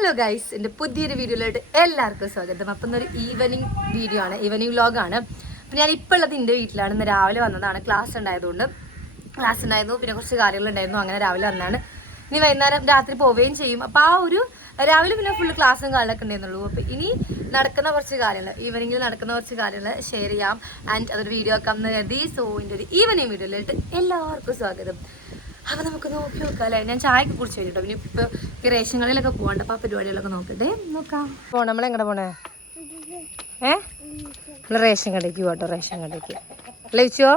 Hello guys, എൻ്റെ പുതിയൊരു വീഡിയോയിലോട്ട് എല്ലാവർക്കും സ്വാഗതം. അപ്പം ഒരു ഈവനിങ് വീഡിയോ ആണ്, ഈവനിങ് വ്ലോഗാണ്. അപ്പം ഞാൻ ഇപ്പോൾ ഉള്ളത് എൻ്റെ വീട്ടിലാണ്. ഇന്ന് രാവിലെ വന്നതാണ്, ക്ലാസ് ഉണ്ടായിരുന്നു, പിന്നെ കുറച്ച് കാര്യങ്ങളുണ്ടായിരുന്നു. അങ്ങനെ രാവിലെ വന്നതാണ്. ഇനി വൈകുന്നേരം രാത്രി പോവുകയും ചെയ്യും. അപ്പോൾ ആ ഒരു രാവിലെ പിന്നെ ഫുള്ള് ക്ലാസ്സും കാര്യങ്ങളൊക്കെ ഉണ്ടായിരുന്നുള്ളൂ. അപ്പോൾ ഇനി നടക്കുന്ന കുറച്ച് കാര്യങ്ങൾ, ഈവനിങ്ങിൽ നടക്കുന്ന കുറച്ച് കാര്യങ്ങൾ ഷെയർ ചെയ്യാം. ആൻഡ് അതൊരു വീഡിയോ ആക്കാം എന്ന് കരുതി. സോ എൻ്റെ ഒരു ഈവനിങ് വീഡിയോയിലോട്ട് എല്ലാവർക്കും സ്വാഗതം. അപ്പോൾ നമുക്ക് നോക്കി നോക്കാം അല്ലേ. ഞാൻ ചായയൊക്കെ കുടിച്ച് കഴിഞ്ഞിട്ടോ. പിന്നെ ഇപ്പോൾ റേഷൻ കടയിലൊക്കെ പോകണ്ട. അപ്പോൾ ആ പരിപാടികളൊക്കെ നോക്കട്ടെ, നോക്കാം. നമ്മളെങ്ങനെ പോണേ? നമ്മൾ റേഷൻ കടയ്ക്ക് പോട്ടോ, റേഷൻ കടയ്ക്ക് വിളിച്ചോ.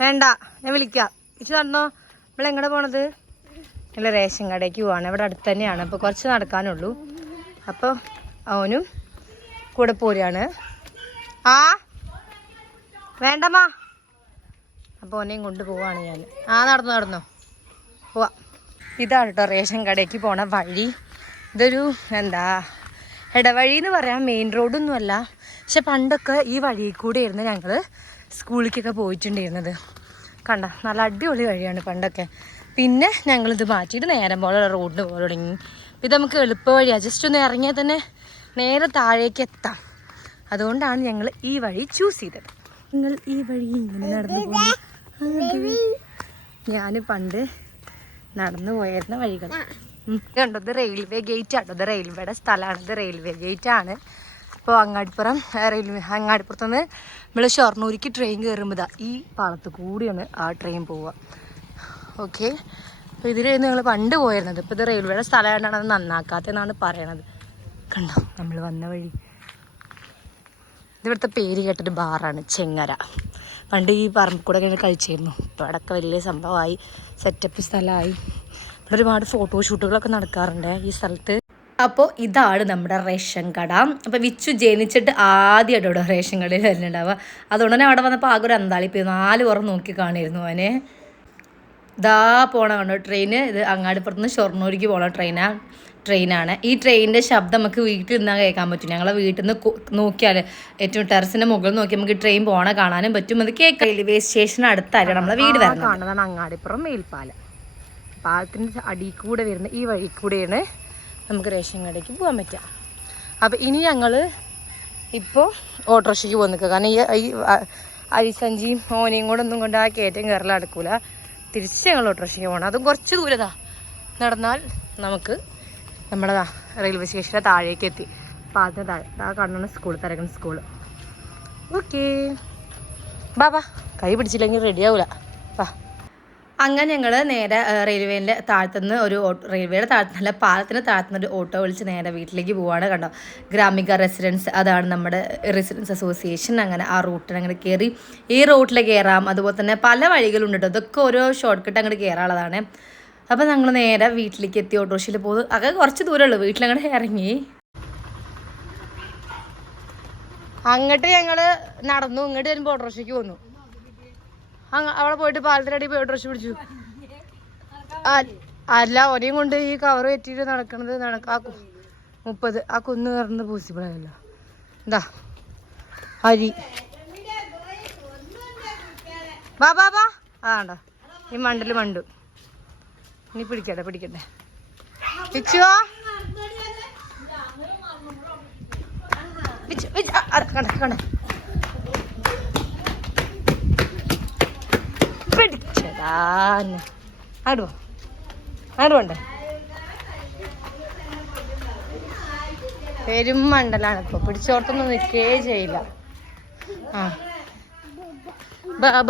വേണ്ട, ഞാൻ വിളിക്കാം. വിളിച്ചു നടന്നോ. നമ്മളെങ്ങനെ പോണത്? നമ്മൾ റേഷൻ കടയ്ക്ക് പോവാണ്. ഇവിടെ അടുത്ത് തന്നെയാണ്. അപ്പോൾ കുറച്ച് നടക്കാനുള്ളൂ. അപ്പോൾ അവനും കൂടെ പോരുകയാണ്. വേണ്ടമ്മാ. അപ്പോൾ ഓനെയും കൊണ്ട് പോവാണ് ഞാൻ. നടന്നോ പോവാ. ഇതാണ് കേട്ടോ റേഷൻ കടയ്ക്ക് പോണ വഴി. ഇതൊരു ഇടവഴി എന്ന് പറയാം, മെയിൻ റോഡൊന്നുമല്ല. പക്ഷെ പണ്ടൊക്കെ ഈ വഴിയിൽ കൂടെ ആയിരുന്നു ഞങ്ങൾ സ്കൂളിലേക്കൊക്കെ പോയിട്ടുണ്ടായിരുന്നത്. കണ്ട, നല്ല അടിപൊളി വഴിയാണ് പണ്ടൊക്കെ. പിന്നെ ഞങ്ങളിത് മാറ്റിയിട്ട് നേരം പോലെ റോഡിന് പോലെ തുടങ്ങി. ഇത് നമുക്ക് എളുപ്പ വഴിയാണ്. ജസ്റ്റ് ഒന്ന് ഇറങ്ങിയാൽ തന്നെ നേരെ താഴേക്ക് എത്താം. അതുകൊണ്ടാണ് ഞങ്ങൾ ഈ വഴി ചൂസ് ചെയ്തത്. നിങ്ങൾ ഈ വഴി ഇങ്ങനെ നടന്നു പോകുന്നു. ഞാൻ പണ്ട് നടന്നു പോയിരുന്ന വഴികൾ കണ്ടോ. ഇത് റെയിൽവേ ഗേറ്റ് ആട്ടോ. ഇത് റെയിൽവേയുടെ സ്ഥലമാണ്. ഇത് റെയിൽവേ ഗേറ്റ് ആണ്. അപ്പോൾ അങ്ങാടിപ്പുറത്തുനിന്ന് നമ്മൾ ഷൊർണൂരിക്ക് ട്രെയിൻ കയറുമ്പോൾ ഈ പാളത്ത് കൂടിയാണ് ആ ട്രെയിൻ പോവുക. ഓക്കെ, അപ്പോൾ ഇതിലായിരുന്നു ഞങ്ങൾ പണ്ട് പോയിരുന്നത്. ഇപ്പോൾ ഇത് റെയിൽവേയുടെ സ്ഥലമായിട്ടാണ് അത് നന്നാക്കാത്തതെന്നാണ് പറയണത്. കണ്ടോ നമ്മൾ വന്ന വഴി. ഇതിവിടുത്തെ പേര് കേട്ടൊരു ബാറാണ്, ചെങ്ങര. പണ്ട് ഈ പറമ്പിൽ കൂടെ ഒക്കെ കഴിച്ചിരുന്നു. ഇപ്പോൾ അവിടെയൊക്കെ വലിയ സംഭവമായി, സെറ്റപ്പ് സ്ഥലമായി. ഇവിടെ ഒരുപാട് ഫോട്ടോഷൂട്ടുകളൊക്കെ നടക്കാറുണ്ട് ഈ സ്ഥലത്ത്. അപ്പോൾ ഇതാണ് നമ്മുടെ റേഷൻ കട. അപ്പോൾ വിച്ചു ജനിച്ചിട്ട് ആദ്യമായിട്ട് ഇവിടെ റേഷൻ കടയിൽ വരുന്നുണ്ടാവുക. അതുകൊണ്ട് തന്നെ അവിടെ വന്നപ്പോൾ ആകെ ഒരു അന്താളിപ്പ് 4 പുറം നോക്കി കാണിയിരുന്നു അവനെ. ഇതാ പോണ കണ്ടോ ട്രെയിന്. ഇത് അങ്ങാടിപ്പുറത്തുനിന്ന് ഷൊർണൂരിക്ക് പോണ ട്രെയിനാണ്. ഈ ട്രെയിനിൻ്റെ ശബ്ദം നമുക്ക് വീട്ടിൽ നിന്നാൽ കേൾക്കാൻ പറ്റും. ഞങ്ങളെ വീട്ടിൽ നിന്ന് നോക്കിയാൽ ഏറ്റവും ടെറസിൻ്റെ മുകളിൽ നോക്കി നമുക്ക് ട്രെയിൻ പോണ കാണാനും പറ്റും. അത് കേൾക്കാം. റെയിൽവേ സ്റ്റേഷൻ അടുത്തായിട്ട് നമ്മളെ വീട് വരുന്നത്. കാണുന്നതാണ് അങ്ങാടിപ്പുറം മേൽപ്പാലം. പാലത്തിൻ്റെ അടിയിൽ കൂടെ വരുന്ന ഈ വഴി കൂടെയാണ് നമുക്ക് റേഷൻ കടയ്ക്ക് പോകാൻ പറ്റുക. അപ്പോൾ ഇനി ഞങ്ങൾ ഇപ്പോൾ ഓട്ടോറിക്ഷയ്ക്ക് പോയി നിൽക്കുക. കാരണം ഈ അരിസഞ്ചിയും ഓനയും കൂടെ ഒന്നും കൊണ്ട് ആ കയറ്റം കയറൽ നടക്കൂല. തിരിച്ച് ഞങ്ങൾ ഓട്ടോറിക്ഷയ്ക്ക് പോകണം. അതും കുറച്ച് ദൂരതാ നടന്നാൽ നമുക്ക് നമ്മുടെ റെയിൽവേ സ്റ്റേഷൻ്റെ താഴേക്ക് എത്തി. പാലത്തിന് താഴെ ആ കാണുന്ന സ്കൂൾ, തിരക്കുന്ന സ്കൂൾ. ഓക്കേ, ബാ കൈ പിടിച്ചില്ലെങ്കിൽ റെഡി ആവില്ല. വാ. അങ്ങനെ ഞങ്ങൾ നേരെ റെയിൽവേൻ്റെ താഴത്തുനിന്ന് റെയിൽവേയുടെ താഴത്തുനിന്നല്ല, പാലത്തിന് താഴത്തുനിന്ന് ഒരു ഓട്ടോ വിളിച്ച് നേരെ വീട്ടിലേക്ക് പോവാണ്. കണ്ടോ, ഗ്രാമിക റെസിഡൻസ്, അതാണ് നമ്മുടെ റെസിഡൻസ് അസോസിയേഷൻ. അങ്ങനെ ആ റൂട്ടിന് അങ്ങനെ കയറി ഈ റൂട്ടിൽ കയറാം. അതുപോലെ തന്നെ പല വഴികളുണ്ട് കേട്ടോ. ഇതൊക്കെ ഓരോ ഷോർട്ട് കട്ട് അങ്ങോട്ട് കയറാനുള്ളതാണ്. അപ്പോൾ ഞങ്ങൾ നേരെ വീട്ടിലേക്ക് എത്തി. ഓട്ടോറിക്ഷയിൽ പോകും. അതൊക്കെ കുറച്ച് ദൂരമുള്ളൂ. വീട്ടിലങ്ങോട്ട് ഇറങ്ങി അങ്ങോട്ട് ഞങ്ങൾ നടന്നു. ഇങ്ങോട്ട് വരുമ്പോൾ ഓട്ടോറിക്ഷയ്ക്ക് പോന്നു. അവിടെ പോയിട്ട് പാലത്തിനടി പോയി ഓട്ടോറിക്ഷ പിടിച്ചു. അല്ല, ഒരേയും കൊണ്ട് ഈ കവർ കെറ്റിയിട്ട് നടക്കണത് 30 ആ കുന്ന് കയറുന്നത് പോസിബിൾ ആയല്ലോ. എന്താ അരി ബാ അതാണ്ടോ ഈ മണ്ടല് മണ്ടു. ഇനി പിടിക്കട്ടെ പിച്ചുവാ. കണ്ട പിടിച്ചതാ. ആടുണ്ടേ പെരും മണ്ടലാണ്. ഇപ്പോൾ പിടിച്ചോർത്തൊന്നും നിൽക്കേ ചെയ്യില്ല.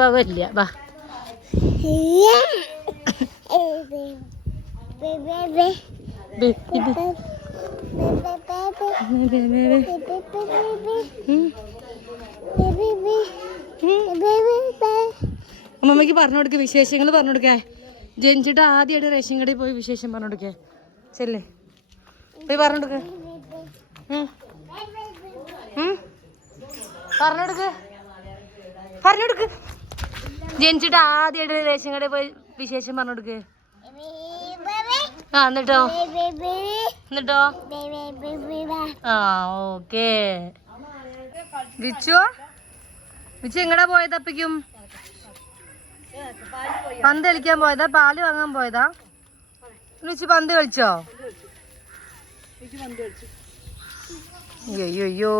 വലിയ ബാ. അമ്മമ്മക്ക് പറഞ്ഞു കൊടുക്ക, വിശേഷങ്ങൾ പറഞ്ഞു കൊടുക്കേ. ജനിച്ചിട്ട് ആദ്യമായിട്ട് റേഷൻ കടയിൽ പോയി വിശേഷം പറഞ്ഞു കൊടുക്കേ. ചെല്ലേ പോയി പറഞ്ഞു കൊടുക്ക. പറഞ്ഞു കൊടുക്ക്. ജനിച്ചിട്ട് ആദ്യമായിട്ട് റേഷൻ കടയിൽ പോയി വിശേഷം പറഞ്ഞു കൊടുക്ക്. എന്നിട്ടോ ഓക്കേ. വിച്ചു എങ്ങടാ പോയത്? അപ്പയ്ക്കും പന്ത് കളിക്കാൻ പോയതാ? പാല് വാങ്ങാൻ പോയതാ? പന്ത് കളിച്ചോ? അയ്യോ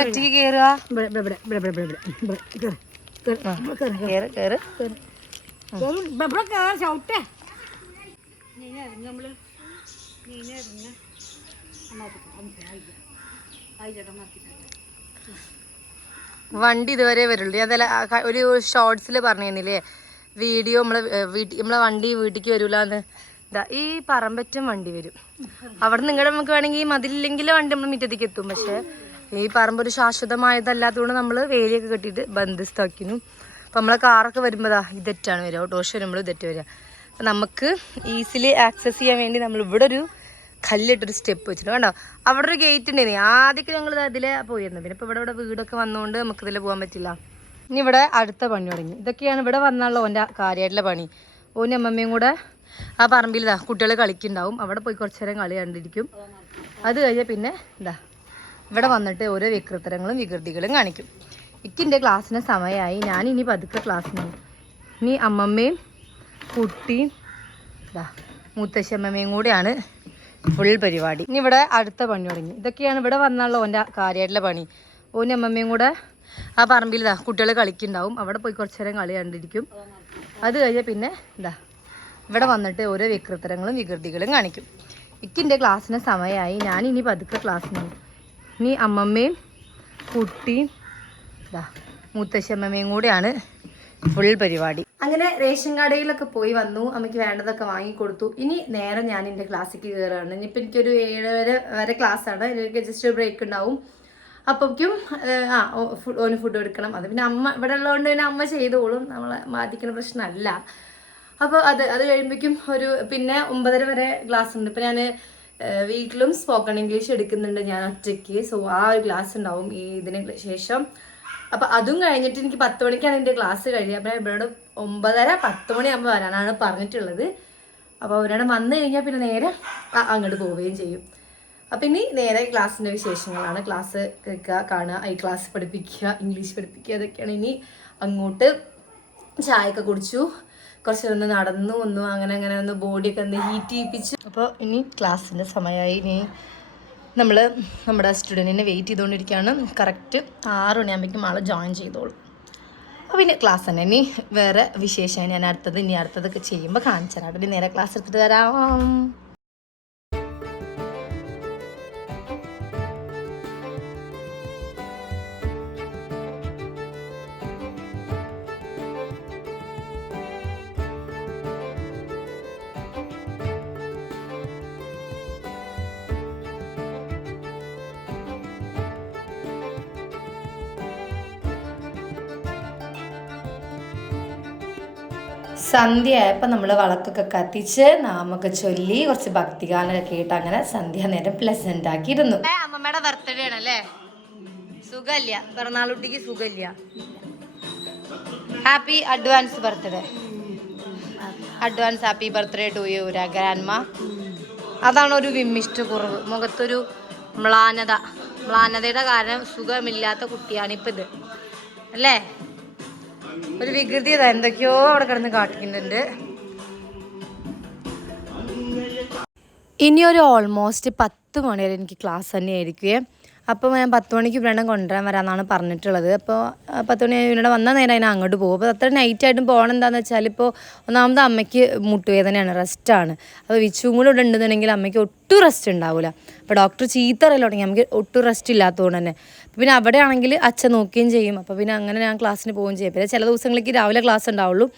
ഒറ്റയ്ക്ക് കേറുക. വണ്ടി ഇതുവരെ വരുള്ളൂ. അതല്ല ഒരു ഷോർട്സിൽ പറഞ്ഞിരുന്നില്ലേ വീഡിയോ നമ്മളെ വണ്ടി വീട്ടിലേക്ക് വരൂലെന്ന്. ഇതാ ഈ പറമ്പറ്റം വണ്ടി വരും. അവിടെ നിങ്ങളുടെ നമുക്ക് വേണമെങ്കിൽ മതിലില്ലെങ്കിൽ വണ്ടി നമ്മൾ മുറ്റത്തേക്ക് എത്തും. പക്ഷെ ഈ പറമ്പ് ഒരു ശാശ്വതമായതല്ലാത്തതുകൊണ്ട് നമ്മൾ വേലിയൊക്കെ കെട്ടിയിട്ട് ബന്ധിസ്ഥാക്കുന്നു. അപ്പം നമ്മളെ കാറൊക്കെ വരുമ്പോൾ ഇതെറ്റാണ് വരിക, ഓട്ടോറിക്ഷ വരുമ്പോൾ ഇതെറ്റ് വരിക. അപ്പം നമുക്ക് ഈസിലി ആക്സസ് ചെയ്യാൻ വേണ്ടി നമ്മൾ ഇവിടെ ഒരു കല്ലിട്ടൊരു സ്റ്റെപ്പ് വെച്ചിട്ട് കണ്ടോ. അവിടെ ഒരു ഗേറ്റ് ഉണ്ടായിരുന്നു. ആദ്യമൊക്കെ ഞങ്ങൾ ഇതിലെ പോയിരുന്നു. പിന്നെ ഇപ്പോൾ ഇവിടെ വീടൊക്കെ വന്നുകൊണ്ട് നമുക്ക് ഇതിൽ പോകാൻ പറ്റില്ല. ഇനി ഇവിടെ അടുത്ത പണി തുടങ്ങി. ഇതൊക്കെയാണ് ഇവിടെ വന്നാലുള്ള ഓൻ്റെ കാര്യമായിട്ടുള്ള പണി. ഓൻ്റെ അമ്മമ്മയും കൂടെ ആ പറമ്പിൽ കുട്ടികൾ കളിക്കുന്നുണ്ടാവും. അവിടെ പോയി കുറച്ച് നേരം കളി കണ്ടിരിക്കും. അത് കഴിഞ്ഞാൽ പിന്നെ ഇവിടെ വന്നിട്ട് ഓരോ വികൃതങ്ങളും വികൃതികളും കാണിക്കും. എൻ്റെ ക്ലാസ്സിന് സമയമായി. ഞാനിനി പതുക്കെ ക്ലാസ്സിന് പോകും. ഇനി അമ്മമ്മയും കുട്ടിയും മുത്തശ്ശമ്മയും കൂടെയാണ് ഫുൾ പരിപാടി. ഇനി ഇവിടെ അടുത്ത പണി തുടങ്ങി. ഇതൊക്കെയാണ് ഇവിടെ വന്നുള്ള ഓൻ്റെ കാര്യമായിട്ടുള്ള പണി. ഓൻ്റെ അമ്മമ്മയും കൂടെ ആ പറമ്പിൽ കുട്ടികൾ കളിക്കുന്നുണ്ടാവും. അവിടെ പോയി കുറച്ച് നേരം കളി കണ്ടിരിക്കും. അത് കഴിഞ്ഞാൽ പിന്നെ ഇവിടെ വന്നിട്ട് ഓരോ വികൃതങ്ങളും വികൃതികളും കാണിക്കും. എൻ്റെ ക്ലാസ്സിന് സമയമായി. ഞാനിനി പതുക്കെ ക്ലാസ്സിന് പോകും. ഇനി അമ്മമ്മയും കുട്ടിയും മുത്തശ്ശമ്മയും കൂടെയാണ് ഫുൾ പരിപാടി. അങ്ങനെ റേഷൻ കടയിലൊക്കെ പോയി വന്നു. അമ്മയ്ക്ക് വേണ്ടതൊക്കെ വാങ്ങിക്കൊടുത്തു. ഇനി നേരെ ഞാൻ എൻ്റെ ക്ലാസ്സിലേക്ക് കയറുകയാണ്. ഇനിയിപ്പോൾ എനിക്കൊരു 7 വരെ ക്ലാസ്സാണ്. എനിക്ക് ജസ്റ്റ് ബ്രേക്ക് ഉണ്ടാവും. അപ്പോഴേക്കും ഓന് ഫുഡ് കൊടുക്കണം. അത് പിന്നെ അമ്മ ഇവിടെ ഉള്ളതുകൊണ്ട് പിന്നെ അമ്മ ചെയ്തോളും. നമ്മളെ ബാധിക്കുന്ന പ്രശ്നമല്ല. അപ്പോൾ അത് കഴിയുമ്പോഴേക്കും പിന്നെ 9:30 വരെ ക്ലാസ് ഉണ്ട്. ഇപ്പം ഞാൻ വീട്ടിലും സ്പോക്കൺ ഇംഗ്ലീഷ് എടുക്കുന്നുണ്ട് ഞാൻ ഒറ്റയ്ക്ക്. സോ ആ ഒരു ക്ലാസ് ഉണ്ടാവും ഇതിന് ശേഷം. അപ്പം അതും കഴിഞ്ഞിട്ട് എനിക്ക് 10 മണിക്കാണ് എൻ്റെ ക്ലാസ് കഴിയുക. അപ്പം ഇവരോട് 9:30-10 മണിയാകുമ്പോൾ വരാനാണ് പറഞ്ഞിട്ടുള്ളത്. അപ്പോൾ അവരോട് വന്നു കഴിഞ്ഞാൽ പിന്നെ നേരെ അങ്ങോട്ട് പോവുകയും ചെയ്യും. അപ്പം ഇനി നേരെ ക്ലാസ്സിൻ്റെ വിശേഷങ്ങളാണ്. ക്ലാസ് കേൾക്കുക, കാണുക, ഈ ക്ലാസ് പഠിപ്പിക്കുക, ഇംഗ്ലീഷ് പഠിപ്പിക്കുക, അതൊക്കെയാണ്. ഇനി അങ്ങോട്ട് ചായയൊക്കെ കുടിച്ചു, കുറച്ച് ഒന്ന് നടന്നു വന്നു, അങ്ങനെ ഒന്ന് ബോഡിയൊക്കെ ഒന്ന് ഹീറ്റ് ചെയ്യിപ്പിച്ചു. അപ്പോൾ ഇനി ക്ലാസ്സിൻ്റെ സമയമായി. ഇനി നമ്മൾ നമ്മുടെ സ്റ്റുഡൻറ്റിനെ വെയിറ്റ് ചെയ്തുകൊണ്ടിരിക്കുകയാണ്. കറക്റ്റ് 6 മണിയാകുമ്പോഴേക്കും ആൾ ജോയിൻ ചെയ്തോളും. അപ്പോൾ പിന്നെ ക്ലാസ് തന്നെ. ഇനി വേറെ വിശേഷം ഞാൻ അടുത്തതൊക്കെ ചെയ്യുമ്പോൾ കാണിച്ചു തരാം. ഇനി നേരെ ക്ലാസ് എടുത്തിട്ട് വരാം. സന്ധ്യയായപ്പോൾ നമ്മൾ വിളക്കൊക്കെ കത്തിച്ച് നാമൊക്കെ ചൊല്ലി കുറച്ച് ഭക്തിഗാനമൊക്കെ കേട്ട് അങ്ങനെ സന്ധ്യ നേരം പ്ലസന്റ് ആക്കിയിരുന്നു. അമ്മമ്മയുടെ ബർത്ത്ഡേ ആണല്ലേ? സുഖമില്ല, പിറന്നാളുട്ടിക്ക് സുഖമില്ല. Happy advance birthday. Advance happy birthday to you grandma. അതാണ് ഒരു വിമ്മിഷ്ട കുറവ്, മുഖത്തൊരു മ്ലാനതയുടെ കാരണം സുഖമില്ലാത്ത കുട്ടിയാണിപ്പോൾ ഇത് അല്ലേ? ഒരു വികൃതി എന്തൊക്കെയോ അവിടെ കിടന്ന് കാട്ടിക്കുന്നുണ്ട്. ഇനിയൊരു ഓൾമോസ്റ്റ് 10 മണി വരെ എനിക്ക് ക്ലാസ് തന്നെ ആയിരിക്കുമേ. അപ്പോൾ ഞാൻ 10 മണിക്ക് ഇവിടെ കൊണ്ടുവരാൻ വരാമെന്നാണ് പറഞ്ഞിട്ടുള്ളത്. അപ്പോൾ 10 മണി ഇവിടെ വന്ന നേരം അതിന് അങ്ങോട്ട് പോകും. അപ്പോൾ അത്ര നൈറ്റായിട്ടും പോകണം. എന്താണെന്ന് വെച്ചാൽ ഇപ്പോൾ ഒന്നാമത് അമ്മയ്ക്ക് മുട്ടുവേദനയാണ്, റെസ്റ്റാണ്. അപ്പോൾ വിച്ചുവും കൂടെ ഇവിടെ ഉണ്ടെന്നുണ്ടെങ്കിൽ അമ്മയ്ക്ക് ഒട്ടും റെസ്റ്റ് ഉണ്ടാവില്ല. അപ്പോൾ ഡോക്ടർ ചീത്ത അറിയില്ല തുടങ്ങി, നമുക്ക് ഒട്ടും റെസ്റ്റ് ഇല്ലാത്തതുകൊണ്ട് തന്നെ. പിന്നെ അവിടെ ആണെങ്കിൽ അച്ഛൻ നോക്കുകയും ചെയ്യും. അപ്പോൾ പിന്നെ അങ്ങനെ ഞാൻ ക്ലാസ്സിന് പോവുകയും ചെയ്യും. പിന്നെ ചില ദിവസങ്ങളിലേക്ക് രാവിലെ ക്ലാസ് ഉണ്ടാവുള്ളൂ.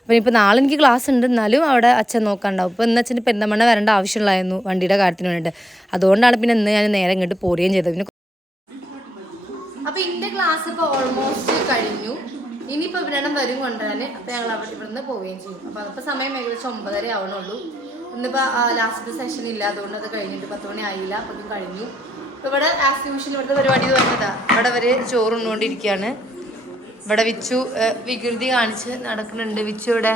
അപ്പോൾ ഇപ്പോൾ നാളെ എനിക്ക് ക്ലാസ് ഉണ്ട്, എന്നാലും അവിടെ അച്ഛൻ നോക്കാനുണ്ടാവും. ഇപ്പോൾ ഇന്ന് അച്ഛന് പെരുന്തമണ്ണ വരേണ്ട ആവശ്യമുള്ളായിരുന്നു വണ്ടിയുടെ കാര്യത്തിന് വേണ്ടിയിട്ട്. അതുകൊണ്ടാണ് പിന്നെ ഇന്ന് ഞാൻ നേരെ ഇങ്ങോട്ട് പോരുകയും ചെയ്തത്. പിന്നെ അപ്പോൾ എൻ്റെ ക്ലാസ് ഇപ്പോൾ ഓൾമോസ്റ്റ് കഴിഞ്ഞു. ഇനിയിപ്പോൾ ഇവരുടെ വരും കൊണ്ടുവരാൻ. അപ്പോൾ ഞങ്ങൾ അവിടെ ഇവിടുന്ന് പോവുകയും ചെയ്യും. അപ്പോൾ അതിപ്പോൾ സമയം ഏകദേശം 9:30 ആവണുള്ളൂ. ഇന്നിപ്പോൾ ലാസ്റ്റ് സെഷൻ ഇല്ല, അതുകൊണ്ട് അത് കഴിഞ്ഞിട്ട് 10 മണി ആയില്ല. അപ്പോൾ അതും കഴിഞ്ഞു. അപ്പോൾ ഇവിടെ ആസ് യൂഷ്വൽ ഇവിടുത്തെ പരിപാടി പറഞ്ഞതാണ്. ഇവിടെ അവർ ചോറുണ്ടുകൊണ്ടിരിക്കുകയാണ്. ഇവിടെ വിച്ചു വികൃതി കാണിച്ച് നടക്കുന്നുണ്ട്. വിച്ചു ഇവിടെ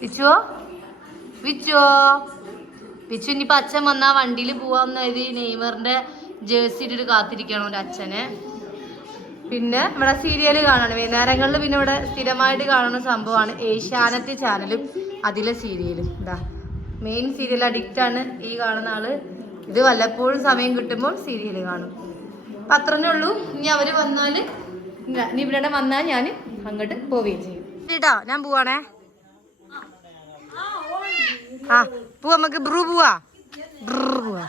വിച്ചുവോ ഇനിയിപ്പോൾ അച്ഛൻ വന്നാൽ വണ്ടിയിൽ പോവാമെന്ന് കരുതി നെയ്മറിൻ്റെ ജേഴ്സി ഇട്ടിട്ട് കാത്തിരിക്കണം ഒരു അച്ഛനെ. പിന്നെ ഇവിടെ സീരിയൽ കാണാണ് വൈകുന്നേരങ്ങളിൽ. പിന്നെ ഇവിടെ സ്ഥിരമായിട്ട് കാണുന്ന സംഭവമാണ് ഏഷ്യാനെറ്റ് ചാനലും അതിലെ സീരിയലും ഇതാ മെയിൻ സീരിയൽ അഡിക്റ്റാണ് ഈ കാണുന്ന ആള്. ഇത് വല്ലപ്പോഴും സമയം കിട്ടുമ്പോൾ സീരിയൽ കാണും. അപ്പം അത്രേ ഉള്ളൂ. ഇനി അവർ വന്നാൽ നീ ഇവിടെ വന്നാൽ ഞാൻ അങ്ങോട്ട് പോവുകയും ചെയ്യും കേട്ടോ. ഞാൻ പോവാണേ. ആ പോവാ, നമുക്ക് ബ്രൂ പോവാ, പോവാ.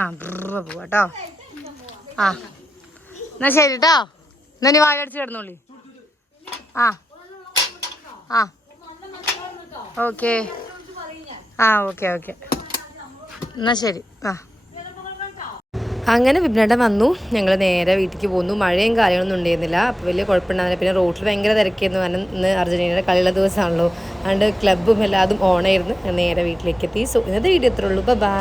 ആ പോവാ കേട്ടോ. ആ എന്നാ ശരി കേട്ടോ. എന്നാ നീ വാഴടിച്ച് കിടന്നോളി. ആ ആ ഓക്കെ. ആ ഓക്കെ ഓക്കെ എന്നാ ശരി. ആ അങ്ങനെ വിപിനേട്ടൻ വന്നു. ഞങ്ങൾ നേരെ വീട്ടിലേക്ക് പോന്നു. മഴയും കാര്യങ്ങളൊന്നും ഉണ്ടായിരുന്നില്ല. അപ്പോൾ വലിയ കുഴപ്പമുണ്ടായിരുന്നില്ല. പിന്നെ റോട്ടിൽ ഭയങ്കര തിരക്കായിരുന്നു. കാരണം ഇന്ന് അർജന്റീനയുടെ കളിയുള്ള ദിവസമാണല്ലോ. അതുകൊണ്ട് ക്ലബ്ബും എല്ലാതും ഓണായിരുന്നു. ഞാൻ നേരെ വീട്ടിലേക്ക് എത്തി. സോ ഇന്നത്തെ വീഡിയോ എത്ര ഉള്ളൂ. ബൈ.